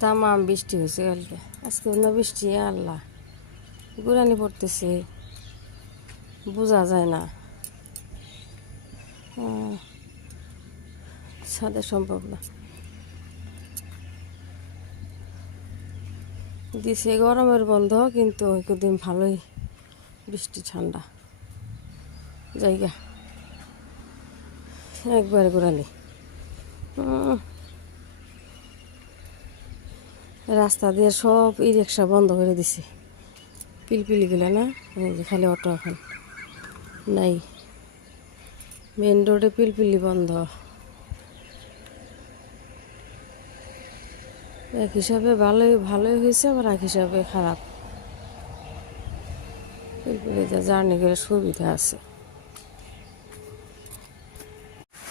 তামাম বৃষ্টি হয়েছে কালকে, আজকে না বৃষ্টি আল্লাহ গুড়ানি পড়তেছে, বোঝা যায় না, ছাদে সম্ভব না। দিছে গরমের বন্ধ, কিন্তু একদিন ভালোই বৃষ্টি ঠান্ডা জায়গা একবারে গুড়ানি। রাস্তা দিয়ে সব ই রিক্সা বন্ধ করে দিছে, পিলপিলিগুলো না, এই যে খালি অটো এখন নাই, মেন রোডে পিলপিলি বন্ধ। এক হিসাবে ভালোই হয়েছে, আবার এক হিসাবে খারাপ। পিলপিলিতে জার্নি করে সুবিধা আছে।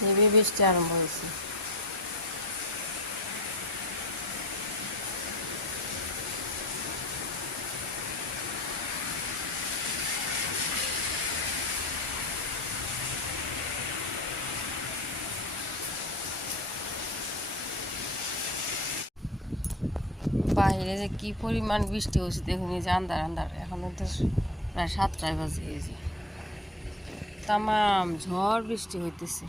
হেভি বৃষ্টি আরম্ভ হয়েছে। বাইরে যে কি পরিমাণ বৃষ্টি হচ্ছে দেখুন, এই যে আন্ধার আন্ধার, এখন তো প্রায় 7টায় বাজে, এই যে তামাম ঝড় বৃষ্টি হইতেছে।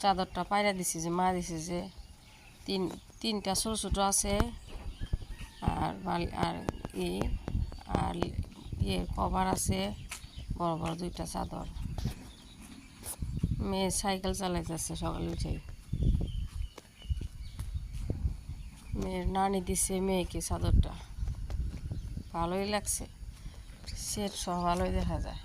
চাদরটা পায়রা দিছে, যে মা দিছে, যে তিনটা ছোটো ছোটো আছে, আর আর কভার আছে, বড় বড় 2টা চাদর। মেয়ে সাইকেল চালাইতেছে সকালে উঠে, মেয়ের নানি দিছে মেয়েকে চাদরটা, ভালোই লাগছে, সেট সহ ভালোই দেখা যায়।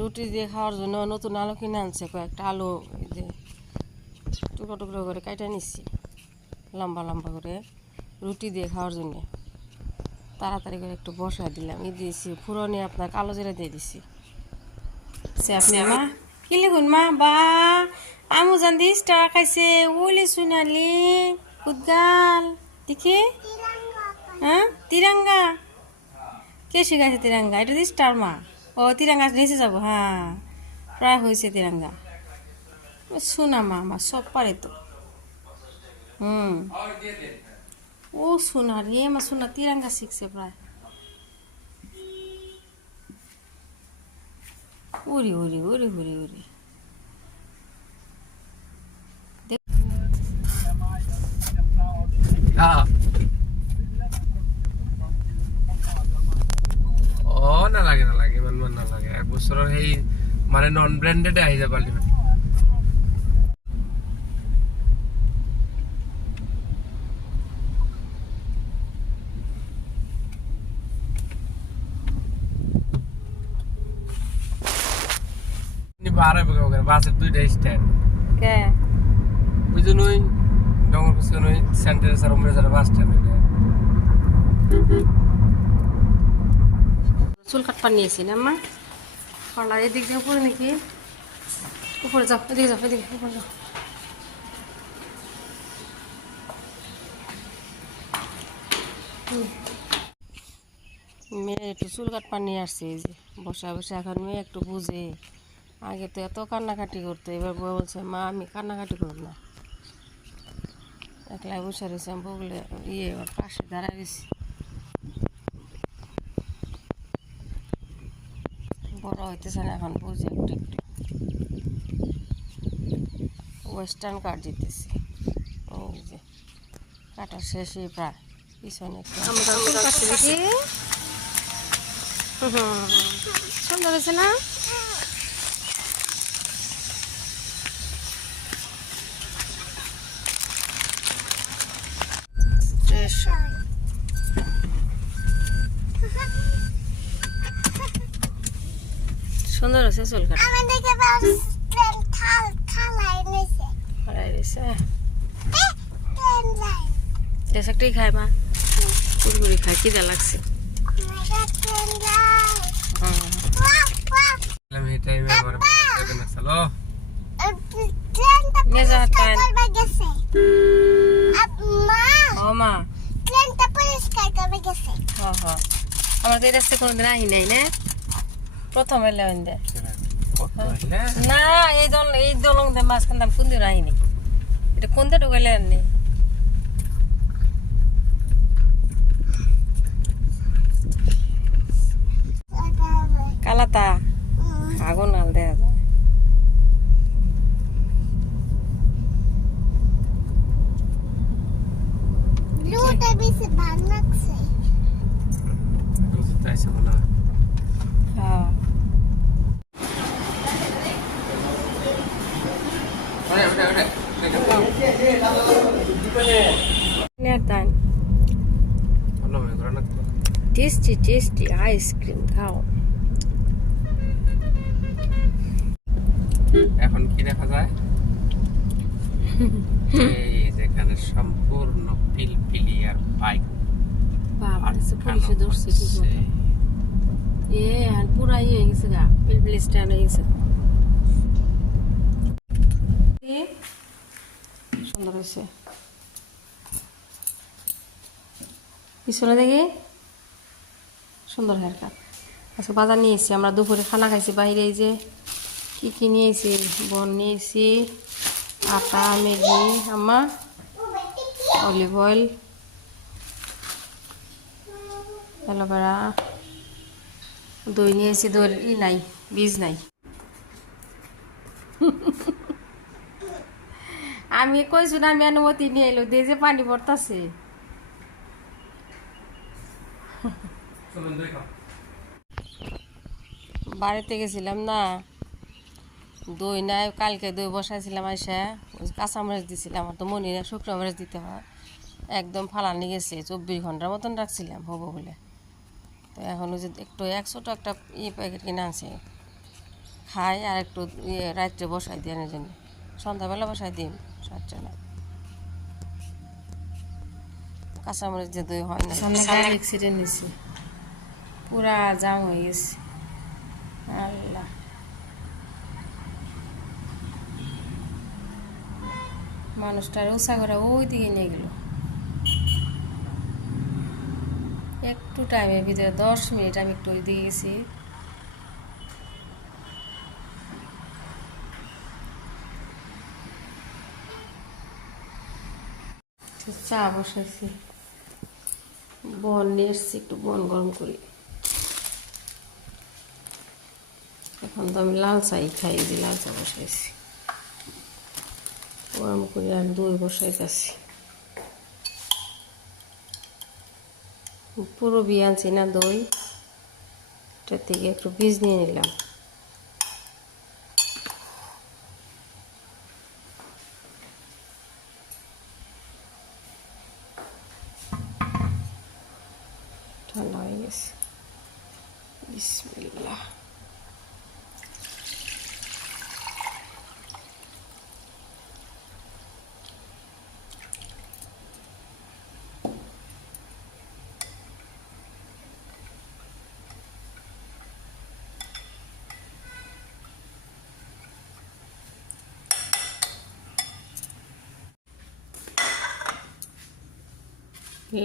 রুটি দিয়ে খাওয়ার জন্য নতুন আলু কিনে আনছে, কয়েকটা আলু এই যে টুকরো টুকরো করে কাটা নিচ্ছি, লম্বা লম্বা করে রুটি দিয়ে খাওয়ার জন্য। তাড়াতাড়ি করে একটু বসাই দিলাম, দিয়েছি ফুরনে আপনার কালো জিরা দিয়ে দিছি। আপনি মা কি লিখুন মা, বা আমু জান দিস টাকা খাইছে, ওলি শুনালি উদ্গাল দেখি, হ্যাঁ তিরাঙ্গা কে শিখাইছে তিরাঙ্গা, এটা দিস টার মা, ও তিরাঙ্গা নিচে যাবো, হ্যাঁ প্রায় হয়েছে তিরাঙ্গা। শোনা মা আমার সব পারে তো, ও শোনা রে মা, শোনা তিরাঙ্গা শিখছে প্রায়। উড়ি উড়ি উড়ি উড়ি উড়ি না লাগে ইমান না লাগে, 1 বছরের সেই মানে নন ব্র্যান্ডেড আহি যাব পারলি বারে বগে বাসের 2টা স্ট্যান্ড কে বুঝুন, ওই ডঙ্গর পিছন ওই সেন্টারে স্যার উমরে স্যার বাস স্ট্যান্ড। চুল কাটপা নিয়েছি না মা, পাড়া এদিক দিয়ে উপরে নাকি, উপরে যাও, এদিকে যাও, এদিকে উপরে যাও। মেয়ে একটু চুল কাটপা নিয়ে আসছে, এই যে বসে বসে এখন মেয়ে একটু বুঝে, আগে তো এত কান্নাকাটি করতো, এবার বউ বলছে মা আমি কান্নাকাটি করব না, একলাই বসে রয়েছে, আমি বউগুলো ওর পাশে দাঁড়ায় গেছি। বড় হইতেছে না এখন, বুঝে একটু একটু, ওয়েস্টার্ন কাট দিতেছি, ওই যে কাটার শেষই প্রায়, পিছনে দেখি সুন্দর হয়েছে না। সুন্দর হয়েছে চুল কাটা, একটাই খায় মা, কুড়গুড়ি খায়, খিদে লাগছে। ও মা হ্যাঁ হ্যাঁ আমরা তো এই রাস্তায় কোনোদিন আহি নাই না প্রথম এলে দে না এই দলং দে মাঝখান দাম কোন দিন আহিনি এটা কোন দিন ঢুকাইলে আননি কালাতা আগুন আল দেয়া যায় হ্যাঁ নেতান টেস্টি টেস্টি আইসক্রিম খাও এখন কি দেখা যায় এই যেখানে সম্পূর্ণ পিলপিলি আর বাইক বাবা সে পুলিশে ধরছে ঠিক মতো আর পুরা ইয়ে হয়ে গেছে গা পিলপিলি স্ট্যান্ড হয়ে গেছে সুন্দর হয়েছে পিছনে দেখি সুন্দর হেয়ার কাট আজকে বাজার নিয়ে এসেছি আমরা দুপুরে খানা খাইছি বাইরে এই যে কি নিয়েছি বন নিয়েছি আটা ম্যাগি আম্মা অলিভ অয়েল অ্যালোভেরা দই নিয়েছি দই নাই বীজ নাই আমি কইছি না আমি অনুমতি নিয়ে এলো দিয়ে যে পানি পড়তাছে বাড়িতে গেছিলাম না দই নাই কালকে দই বসাইছিলাম আইসা কাঁচামরিচ দিছিলাম আমার তো মনে নেই শুকনো মরিচ দিতে হয় একদম ফালানি গেছে 24 ঘন্টার মতন রাখছিলাম হবো বলে তো এখন ওই যে একটু 100 একটা প্যাকেট কিনে আনছে খাই আর একটু রাত্রে বসাই দিই আনার জন্য সন্ধ্যাবেলা বসাই দিই সাতটা না কাঁচামরিচ যে দই হয় না সামনে গাড়ি অ্যাক্সিডেন্ট হয়েছে পুরা জাম হয়ে গেছে আল্লাহ মানুষটার উষা করে ওই দিকে নিয়ে গেল একটু টাইমের ভিতরে 10 মিনিট আমি একটু ওই দিকে গেছি চা বসাইছি বন নিয়ে এসছি একটু বন গরম করি এখন তো আমি লাল চাই খাই যে লাল চা বসাইছি গরম করে আর দই বসাইতেছি পুরো বিয়ে আনছি না দই এটার থেকে একটু বীজ নিয়ে নিলাম ঠান্ডা হয়ে গেছে বিসমিল্লাহ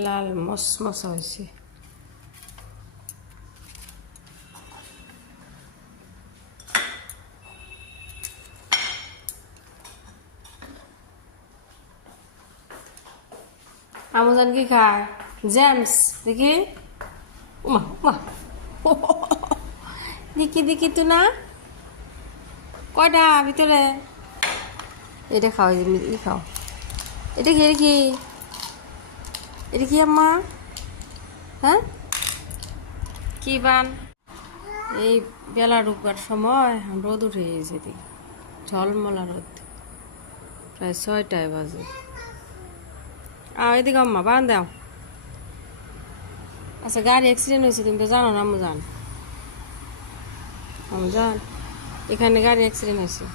লাল মশমশা হয়েছে আমজান কি খায় জেমস দেখি উমা উমা দেখি দেখি তো না কয়টা ভিতরে এটা খাও ই খাও এটা কি এটা কি আম্মা হ্যাঁ কি বান এই বেলা ঢুকবার সময় রোদ উঠে গেছে দেখি ঝলমলা রোদ প্রায় 6টায় বাজে এদিকে আম্মা বান দাও আচ্ছা গাড়ি অ্যাক্সিডেন্ট হয়েছে তুমি তো জানো না আমি জান এখানে গাড়ি অ্যাক্সিডেন্ট হয়েছে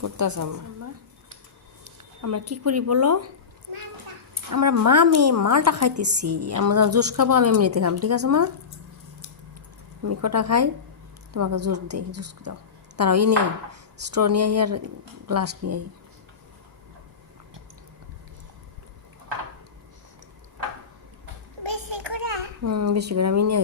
করতেছে আমরা কি করি বলো আমরা মালটা খাইতেছি আমরা জুস খাবো আমি এমনিতে খাম ঠিক আছে মা আমি কটা খাই তোমাকে জুস দিই জুস দাও তারাও নেই স্ট্র নিয়ে আর গ্লাস নিয়ে বেশি করে আমি নিয়ে